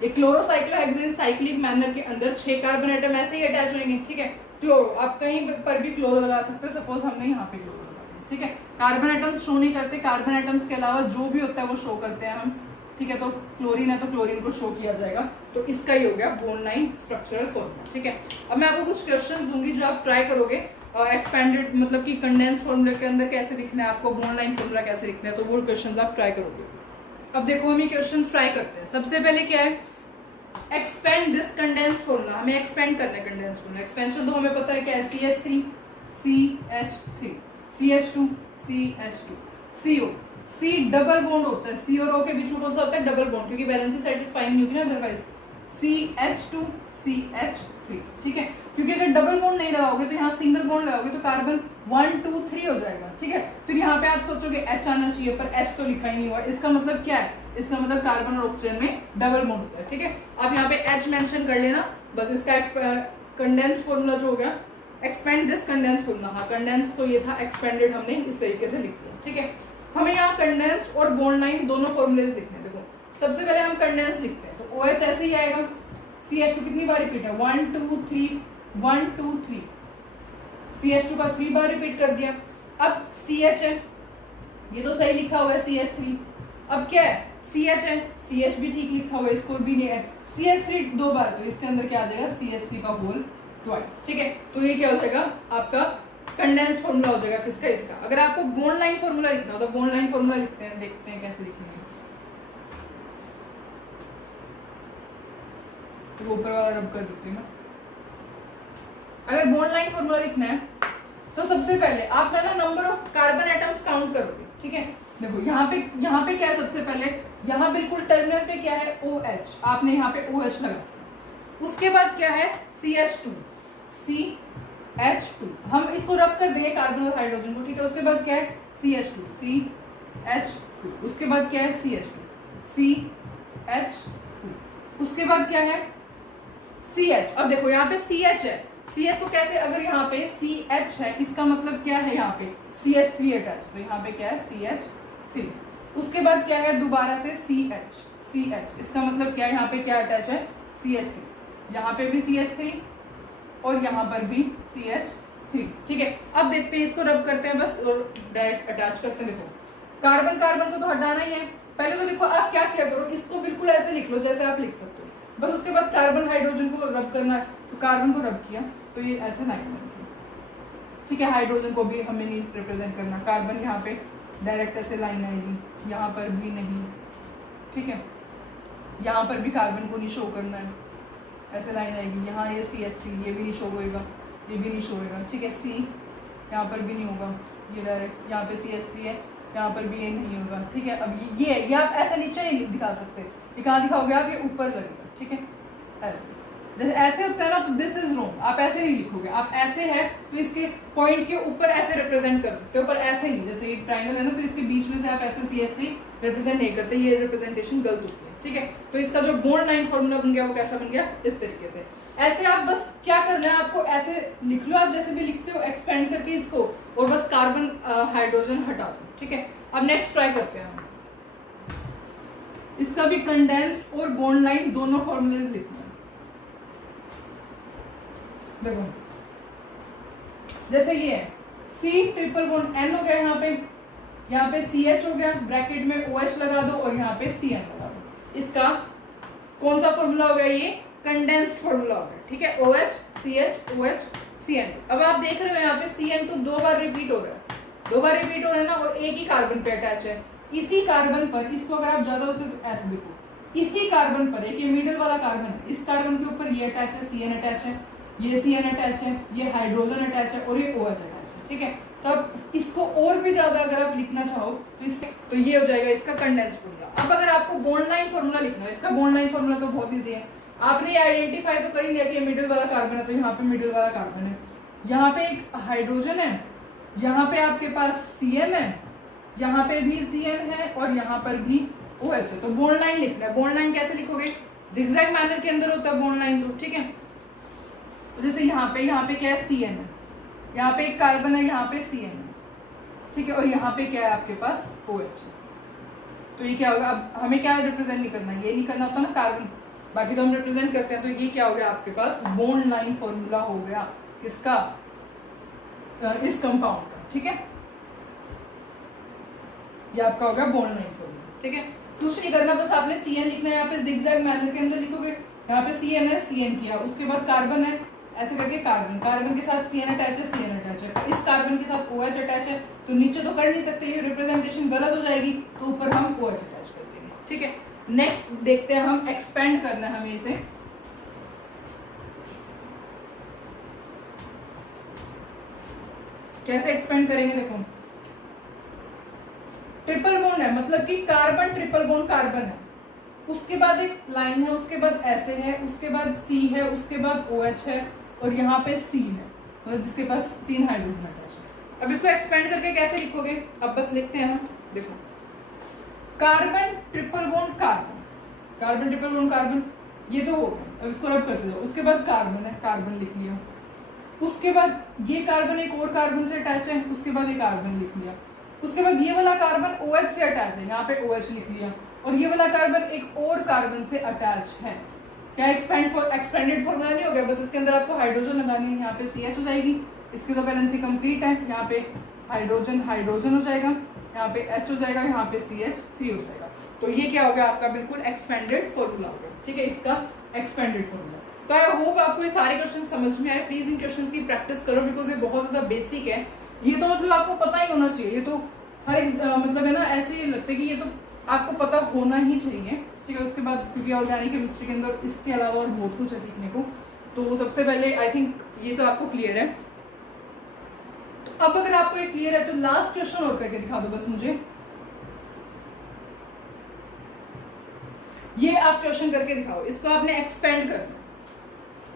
ये क्लोरोसाइक्लोहेक्सेन साइक्लिक मैनर के अंदर 6 कार्बन एटम ऐसे ही अटैच होंगे, ठीक है। क्लोरो, आप कहीं पर भी क्लोरो लगा सकते हैं, सपोज हमने यहाँ पे क्लोरो लगा दिया, ठीक है। कार्बन एटम्स शो नहीं करते, कार्बन एटम्स के अलावा जो भी होता है वो शो करते हैं हम, ठीक है। तो क्लोरीन है तो क्लोरीन को शो किया जाएगा, तो इसका ही हो गया बॉन्ड लाइन स्ट्रक्चरल फॉर्मूला, ठीक है। अब मैं आपको कुछ क्वेश्चंस दूंगी जो आप ट्राई करोगे, एक्सपेंडेड मतलब कि कंडेंस फॉर्मूला के अंदर कैसे लिखना है आपको, बॉन्ड लाइन फॉर्मूला कैसे लिखना है, तो वो क्वेश्चंस आप ट्राई करोगे। अब देखो हम ये क्वेश्चंस ट्राई करते हैं। सबसे पहले क्या है? एक्सपेंड दिस कंडेंस फॉर्मूला, हमें एक्सपेंड करना है कंडेंस फॉर्मूला। एक्सपेंशन तो हमें पता है क्या है, CH3 CH3 CH2 CH2 CO, C double bond होता है, C और O के बीच में कौन सा होता है? डबल बॉन्ड, क्योंकि बैलेंस सेटिस्फाई नहीं होगी ना अदरवाइज। CH2 CH3, ठीक है। क्योंकि अगर डबल बॉन्ड नहीं लगाओगे तो यहाँ सिंगल बॉन्ड लगाओगे तो कार्बन 1 2 3 हो जाएगा, ठीक है। फिर यहाँ पे आप सोचोगे H आना चाहिए, पर H तो लिखा ही नहीं हुआ। इसका मतलब क्या है? इसका मतलब कार्बन और ऑक्सीजन में डबल बॉन्ड होता है, ठीक है। आप यहाँ पे H मेंशन कर लेना बस। इसका कंडेंस फॉर्मूला जो हो गया, एक्सपेंड दिस कंडेंस फॉर्मूला, हाँ कंडेंस तो ये था, एक्सपेंडेड हमने इस तरीके से लिख दिया, ठीक है। हमें यहाँ कंडेंस और बॉन्ड लाइन दोनों फॉर्मूलेज लिखने हैं। देखो सबसे पहले हम कंडेंस लिखते हैं, तो OH ऐसे ही आएगा। CH2 कितनी बार रिपीट है? 1 2 3 1 2 3, CH2 का 3 बार रिपीट कर दिया। अब CH है, ये तो सही लिखा हुआ है CH3। अब क्या है? CH है, CH भी ठीक लिखा हुआ है, इसको भी नहीं है। CH3 2 बार, तो इसके अंदर क्या आ जाएगा? CH3 का होल ट्वाइस, ठीक है। तो ये क्या हो जाएगा? आपका कंडेंस फॉर्मूला हो जाएगा किसका? इसका। अगर आपको बॉन्ड लाइन फॉर्मूला लिखना हो तो बॉन्ड लाइन फॉर्मूला लिखते हैं, देखते हैं कैसे लिखेंगे। तो ऊपर वाला रब कर देती हूँ ना। अगर बॉन्ड लाइन फॉर्मूला लिखना है तो सबसे पहले आप ना number of carbon atoms count करोगे, ठीक है। देखो यहाँ पे क्या है? सबसे पहले यहाँ बिल्कुल टर्मिनल पे क्या है? OH, आपने यहाँ पे OH लगा। उसके बाद क्या है? CH2, CH2, हम इसको रब कर देंगे कार्बन और हाइड्रोजन को, ठीक है। उसके बाद क्या है? CH2, CH2, उसके बाद क्या है? CH2, CH2, उसके बाद क्या है? CH। अब देखो यहाँ पे CH है, CH को कैसे? अगर यहाँ पे CH है, इसका मतलब क्या है? यहाँ पे CH3 अटैच, तो यहाँ पे क्या है? CH3। उसके बाद क्या है? दोबारा से CH, इसका मतलब क्या है? यहाँ पे क्या अटैच है? CH3, यहाँ पे भी CH3 और यहाँ पर भी CH3, ठीक है। अब देखते हैं, इसको रब करते हैं बस और डायरेक्ट अटैच करते हैं। देखो कार्बन को तो हटाना ही है। पहले तो देखो आप क्या करो, इसको बिल्कुल ऐसे लिख लो जैसे आप लिख सकते हो बस। उसके बाद कार्बन हाइड्रोजन को रब करना है, तो कार्बन को रब किया तो ये ऐसे लाइन बन गई, ठीक है। हाइड्रोजन को भी हमें नहीं रिप्रेजेंट करना, कार्बन यहाँ पे डायरेक्ट ऐसे लाइन आएगी, यहाँ पर भी नहीं, ठीक है। यहाँ पर भी कार्बन को नहीं शो करना है, ऐसे लाइन आएगी। यहाँ ये CH3, ये भी नहीं शो होएगा, ये भी नहीं शो होएगा, ठीक है। C यहाँ पर भी नहीं होगा, ये डायरेक्ट यहाँ पे CH3 है, यहाँ पर भी ये नहीं होगा, ठीक है। अब ये आप ऐसे नीचे ही दिखा सकते हैं, ये कहाँ दिखाओगे आप? ये ऊपर लगेगा, ठीक है। ऐसे जैसे ऐसे होता है ना, तो दिस इज रॉन्ग, आप ऐसे नहीं लिखोगे। आप ऐसे है तो इसके पॉइंट के ऊपर ऐसे रिप्रेजेंट कर सकते हो, पर ऐसे नहीं। जैसे ये ट्रायंगल है ना, तो इसके बीच में से आप ऐसे CH3 रिप्रेजेंट नहीं करते, ये रिप्रेजेंटेशन गलत होती है, ठीक है। तो इसका जो बॉन्ड लाइन फॉर्मूला बन गया वो कैसा बन गया? इस तरीके से। ऐसे आप बस क्या करना है आपको? ऐसे लिख लो आप जैसे भी लिखते हो, एक्सपेंड करके इसको, और बस कार्बन हाइड्रोजन हटा दो, ठीक है। अब नेक्स्ट ट्राई करते हैं हम। इसका भी कंडेंस्ड और बॉन्ड लाइन दोनों फॉर्मूलेज लिखना है। देखो जैसे ये है, C ट्रिपल बॉन्ड N हो गया, यहाँ पे CH हो गया, ब्रैकेट में OH लगा दो और यहाँ पे CN लगा दो। इसका कौन सा फॉर्मूला हो गया? ये कंडेंस्ड फॉर्मूला हो गया, ठीक है। OH CH OH CN। अब आप देख रहे हो यहाँ पे CN2 2 बार रिपीट हो रहा है, 2 बार रिपीट हो रहा है ना, और एक ही कार्बन पे अटैच है। इसी कार्बन पर, इसको अगर आप ज्यादा उसे ऐसे देखो, इसी कार्बन पर एक ये मिडिल वाला कार्बन है, इस कार्बन के ऊपर ये अटैच है, CN अटैच है, ये CN अटैच है, ये हाइड्रोजन अटैच है और ये OH अटैच है, ठीक है। तो अब इसको और भी ज्यादा अगर आप लिखना चाहो तो इससे, तो ये हो जाएगा इसका कंडेंस फॉर्मूला। अब अगर आपको बॉन्ड लाइन फॉर्मूला लिखना है, इसका बॉन्ड लाइन फॉर्मूला तो बहुत ईजी है। आपने ये आइडेंटिफाई तो कर ही लिया कि ये मिडिल वाला कार्बन है, तो यहाँ पे मिडिल वाला कार्बन है, यहाँ पे एक हाइड्रोजन है, यहाँ पे आपके पास CN है, यहाँ पे भी CN है और यहाँ पर भी OH है। तो बॉन्ड लाइन लिखना है। बॉन्ड लाइन कैसे लिखोगे? जिगजैग मैनर के अंदर होता है बॉन्ड लाइन, तो ठीक है। तो जैसे यहाँ पे क्या है? CN है, यहाँ पे एक कार्बन है, यहाँ पे CN है, ठीक है, और यहाँ पे क्या है आपके पास? OH। तो ये क्या होगा? अब हमें क्या रिप्रेजेंट नहीं करना, ये नहीं करना होता ना कार्बन, बाकी तो हम रिप्रेजेंट करते हैं। तो ये क्या हो गया आपके पास? बॉन्ड लाइन फॉर्मूला हो गया किसका? इस कंपाउंड का, ठीक है। ये आपका हो गया बॉन्ड लाइन फॉर्मूला, ठीक है। कुछ नहीं करना, बस आपने CN लिखना है, यहाँ पे जिगजैग मैनर के अंदर लिखोगे। यहाँ पे CN है, CN किया, उसके बाद कार्बन है, ऐसे करके कार्बन के साथ CN अटैच है, CN अटैच है, इस कार्बन के साथ OH अटैच है, तो नीचे तो कर नहीं सकते, ये रिप्रेजेंटेशन गलत हो जाएगी, तो ऊपर हम OH अटैच कर देंगे, ठीक है। नेक्स्ट देखते हैं हम, एक्सपेंड करना है हमें इसे। कैसे एक्सपेंड करेंगे? देखो ट्रिपल बॉन्ड है, मतलब कि कार्बन ट्रिपल बॉन्ड कार्बन है, उसके बाद एक लाइन है, उसके बाद ऐसे है, उसके बाद सी है, उसके बाद OH है और यहाँ पे सी है, मतलब जिसके पास 3 हाइड्रोजन अटैच है। अब इसको एक्सपेंड करके कैसे लिखोगे, अब बस लिखते हैं हम, देखो carbon triple bond carbon, carbon triple bond carbon, ये तो हो गया। अब इसको रब करते जाओ, उसके बाद कार्बन है, कार्बन लिख लिया, उसके बाद ये कार्बन एक और कार्बन से अटैच है, उसके बाद ये कार्बन लिख लिया, उसके बाद ये वाला कार्बन OH से अटैच है, यहाँ पे OH लिख लिया, और ये वाला कार्बन एक और कार्बन से अटैच है। क्या एक्सपेंडेड फॉर्मूला नहीं हो गया, बस इसके अंदर आपको हाइड्रोजन लगानी है, यहाँ पे CH हो जाएगी, इसकी तो वैलेंसी कंप्लीट है, यहाँ पे हाइड्रोजन हाइड्रोजन हो जाएगा, यहाँ पे H हो जाएगा, यहाँ पे CH3 हो जाएगा। तो ये क्या हो गया आपका बिल्कुल एक्सपेंडेड फॉर्मूला हो गया, ठीक है, इसका एक्सपेंडेड फॉर्मूला। तो आई होप आपको ये सारे क्वेश्चन समझ में आए। प्लीज इन क्वेश्चंस की प्रैक्टिस करो बिकॉज ये बहुत ज्यादा बेसिक है, ये तो मतलब आपको पता ही होना चाहिए, ये तो हर एक मतलब है ना, ऐसे लगता है कि ये तो आपको पता होना ही चाहिए, ठीक है। उसके बाद क्योंकि ऑर्गेनिक केमिस्ट्री के अंदर इसके अलावा और बहुत कुछ है सीखने को, तो सबसे पहले आई थिंक ये तो आपको क्लियर है। तो अब अगर आपको ये क्लियर है तो लास्ट क्वेश्चन और करके दिखा दो बस मुझे, ये आप क्वेश्चन करके दिखाओ, इसको आपने एक्सपेंड करना,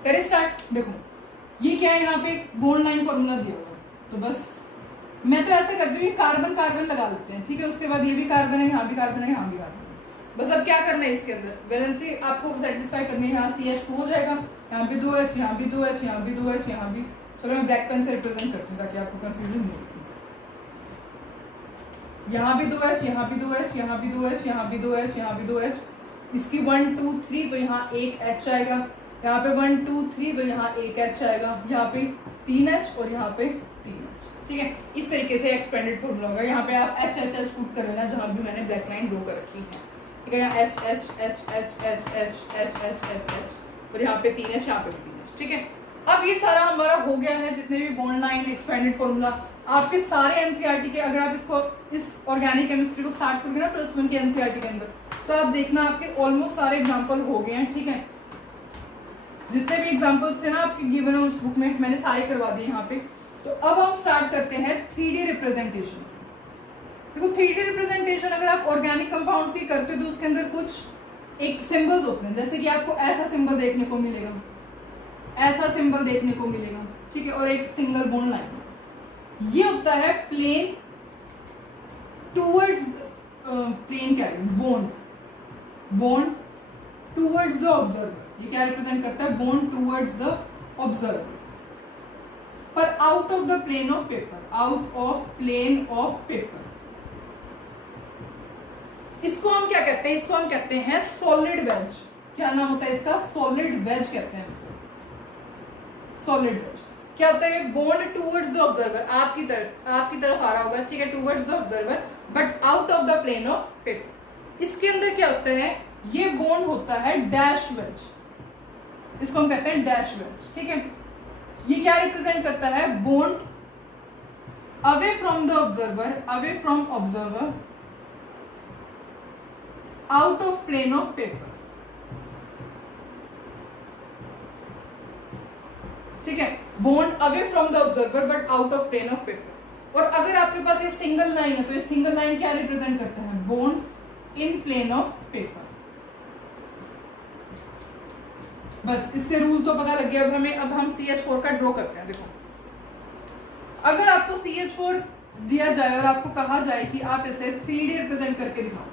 करें स्टार्ट। देखो ये क्या है, यहाँ पे बॉन्ड लाइन फॉर्मूला दिया हुआ है, तो बस मैं तो ऐसे करती हूँ, ये कार्बन कार्बन लगा लेते हैं, ठीक है। उसके बाद ये भी कार्बन है, यहाँ भी कार्बन है, यहाँ भी कार्बन है। बस अब क्या करना है, इसके अंदर वैलेंसी आपको सेटिस्फाई करनी है। यहाँ CH2 हो जाएगा, यहाँ पे 2H, यहाँ भी 2H, यहाँ भी 2H, यहाँ भी। चलो मैं ब्लैक पेन से रिप्रेजेंट करती हूँ ताकि आपको कंफ्यूजन नहीं हो। यहाँ भी 2H, यहाँ भी 2H, यहाँ भी 2H, यहाँ भी 2H, यहाँ भी 2H, इसकी 1 2 3 तो यहाँ एक H आएगा, यहाँ पे 1 2 3 तो यहाँ एक H आएगा, यहाँ पे 3H और यहाँ पे 3H, ठीक है। इस तरीके से एक्सपेंडेड फॉर्मूला होगा। यहाँ पे आप H पुट कर लेना जहाँ भी मैंने ब्लैक लाइन ड्रॉ कर रखी है, ठीक है। यहाँ H और यहाँ पे 3H, यहाँ पे 3H, ठीक है। अब ये सारा हमारा हो गया है, जितने भी बॉन्ड लाइन एक्सपेंडेड फॉर्मूला आपके सारे एनसीईआरटी के, अगर आप इसको इस ऑर्गेनिक केमिस्ट्री को स्टार्ट करोगे ना +1 के एनसीईआरटी के अंदर, तो आप देखना आपके ऑलमोस्ट सारे एग्जांपल हो गए हैं, ठीक है। जितने भी एग्जांपल्स थे ना आपके गिवन है उस बुक में, मैंने सारे करवा दिए यहाँ पे। तो अब हम स्टार्ट करते हैं 3D रिप्रेजेंटेशन से। देखो 3D रिप्रेजेंटेशन अगर आप ऑर्गेनिक कंपाउंड की करते हो तो उसके अंदर कुछ एक सिंबल्स होते हैं, जैसे कि आपको ऐसा सिंबल देखने को मिलेगा, ऐसा सिंबल देखने को मिलेगा, ठीक है, और एक सिंगल बॉन्ड लाइन। ये होता है प्लेन टूवर्ड्स, प्लेन क्या है, बॉन्ड टूवर्ड्स द ऑब्जर्वर। ये क्या रिप्रेजेंट करता है, बॉन्ड टूवर्ड्स द ऑब्जर्वर, पर out of the plane of paper, out of plane of paper. इसको हम क्या कहते हैं, इसको हम कहते हैं सॉलिड वेज। क्या नाम होता है इसका, सॉलिड वेज कहते हैं इसे, सॉलिड वेज। क्या होता है, बॉन्ड टूवर्ड्स द ऑब्जर्वर, आपकी तरफ आ रहा होगा, ठीक है, towards the observer but out of the plane of paper. इसके अंदर क्या होता है, ये बॉन्ड होता है डैश वेज, इसको हम कहते हैं डैश वेज, ठीक है। ये क्या रिप्रेजेंट करता है, bond away from the observer, away from observer out of plane of paper, ठीक है। Bond away from the observer but out of plane of paper. और अगर आपके पास ये सिंगल लाइन है तो ये सिंगल लाइन क्या रिप्रेजेंट करता है, bond in plane of paper. बस इसके रूल तो पता लग गया। अब हम CH4 का ड्रॉ करते हैं। देखो अगर आपको CH4 दिया जाए और आपको कहा जाए कि आप इसे 3D रिप्रेजेंट करके दिखाओ,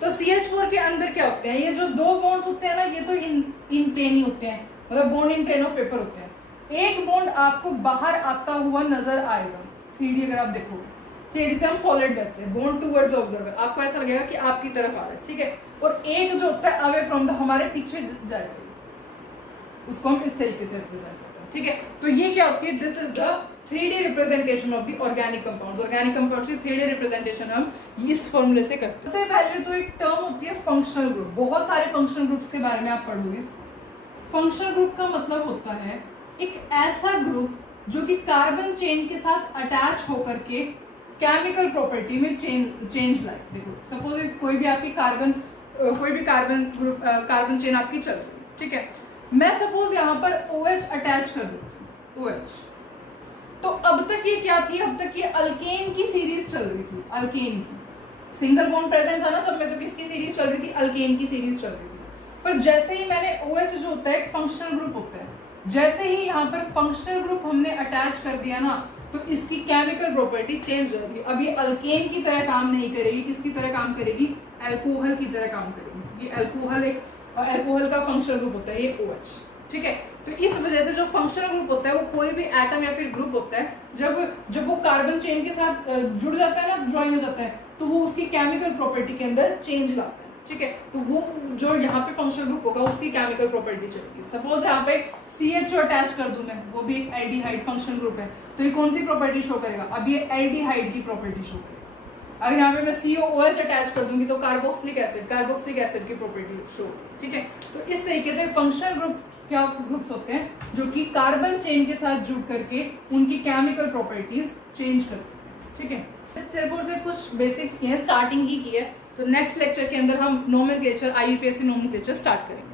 तो CH4 के अंदर क्या होते हैं, ये जो दो बॉन्ड्स होते हैं ना, ये तो इन प्लेन ही होते हैं, मतलब bond in plane of paper होते हैं। एक बॉन्ड आपको बाहर आता हुआ नजर आएगा 3D अगर आप देखोगे, ठीक है, जिसे हम सॉलिड वेज से, बॉन्ड टूवर्ड्स ऑब्जर्वर, आपको ऐसा लगेगा कि आपकी तरफ आ रहा है, ठीक है। और एक जो होता है अवे फ्रॉम द, हमारे पीछे जाएगा, उसको हम इस तरीके से रिप्रेजेंट करते हैं, ठीक है। तो ये क्या होती है, this is the 3D representation of the organic compounds. Organic compounds की 3D रिप्रेजेंटेशन हम इस फॉर्मूले से करते हैं। सबसे पहले तो एक टर्म होती है फंक्शनल ग्रुप। बहुत सारे फंक्शनल ग्रुप्स के बारे में आप पढ़ोगे। फंक्शनल ग्रुप का मतलब होता है एक ऐसा ग्रुप जो कि कार्बन चेन के साथ अटैच होकर के केमिकल प्रॉपर्टी में चेंज लाए। देखो सपोज कोई भी आपकी कार्बन ग्रुप, कार्बन चेन आपकी चल रही है, ठीक है। मैं सपोज यहाँ पर OH अटैच कर देती हूँ, OH, तो अब तक ये क्या थी, अब तक ये अल्केन की सीरीज चल रही थी, अल्केन की। सिंगल बॉन्ड प्रेजेंट था ना सब में, तो किसकी सीरीज चल रही थी, अल्केन की सीरीज चल रही थी। पर जैसे ही मैंने OH जो होता है एक फंक्शनल ग्रुप होता है, जैसे ही यहाँ पर फंक्शनल ग्रुप हमने अटैच कर दिया ना, तो इसकी केमिकल प्रॉपर्टी चेंज हो जाएगी। अब ये अल्केन की तरह काम नहीं करेगी, किसकी तरह काम करेगी, अल्कोहल की तरह काम करेगी। ये अल्कोहल का फंक्शनल ग्रुप होता है ये OH, ठीक है। तो इस वजह से जो फंक्शनल ग्रुप होता है वो कोई भी एटम या फिर ग्रुप होता है, जब वो कार्बन चेन के साथ जुड़ जाता है ना, ज्वाइन हो जाता है, तो वो उसकी केमिकल प्रॉपर्टी के अंदर चेंज लाता है, ठीक है। तो वो जो यहाँ पे फंक्शनल ग्रुप होगा उसकी केमिकल प्रॉपर्टी चलेगी। सपोज यहाँ पे CH अटैच कर दूं मैं, वो भी एक एल्डिहाइड फंक्शनल ग्रुप है, तो ये कौन सी प्रॉपर्टी शो करेगा, अब ये एल्डिहाइड की प्रॉपर्टी शो करेगा। अगर यहाँ पे मैं COOH अटैच कर दूंगी तो कार्बोक्सिलिक एसिड की प्रॉपर्टी शो, ठीक है। तो इस तरीके से फंक्शनल ग्रुप क्या ग्रुप्स होते हैं जो कि कार्बन चेन के साथ जुड़ करके उनकी केमिकल प्रॉपर्टीज चेंज करते हैं, ठीक है। सिर्फ और सिर्फ कुछ बेसिक्स की है, स्टार्टिंग ही की है। तो नेक्स्ट लेक्चर के अंदर हम नोमेनक्लेचर, IUPAC नोमेनक्लेचर स्टार्ट करेंगे।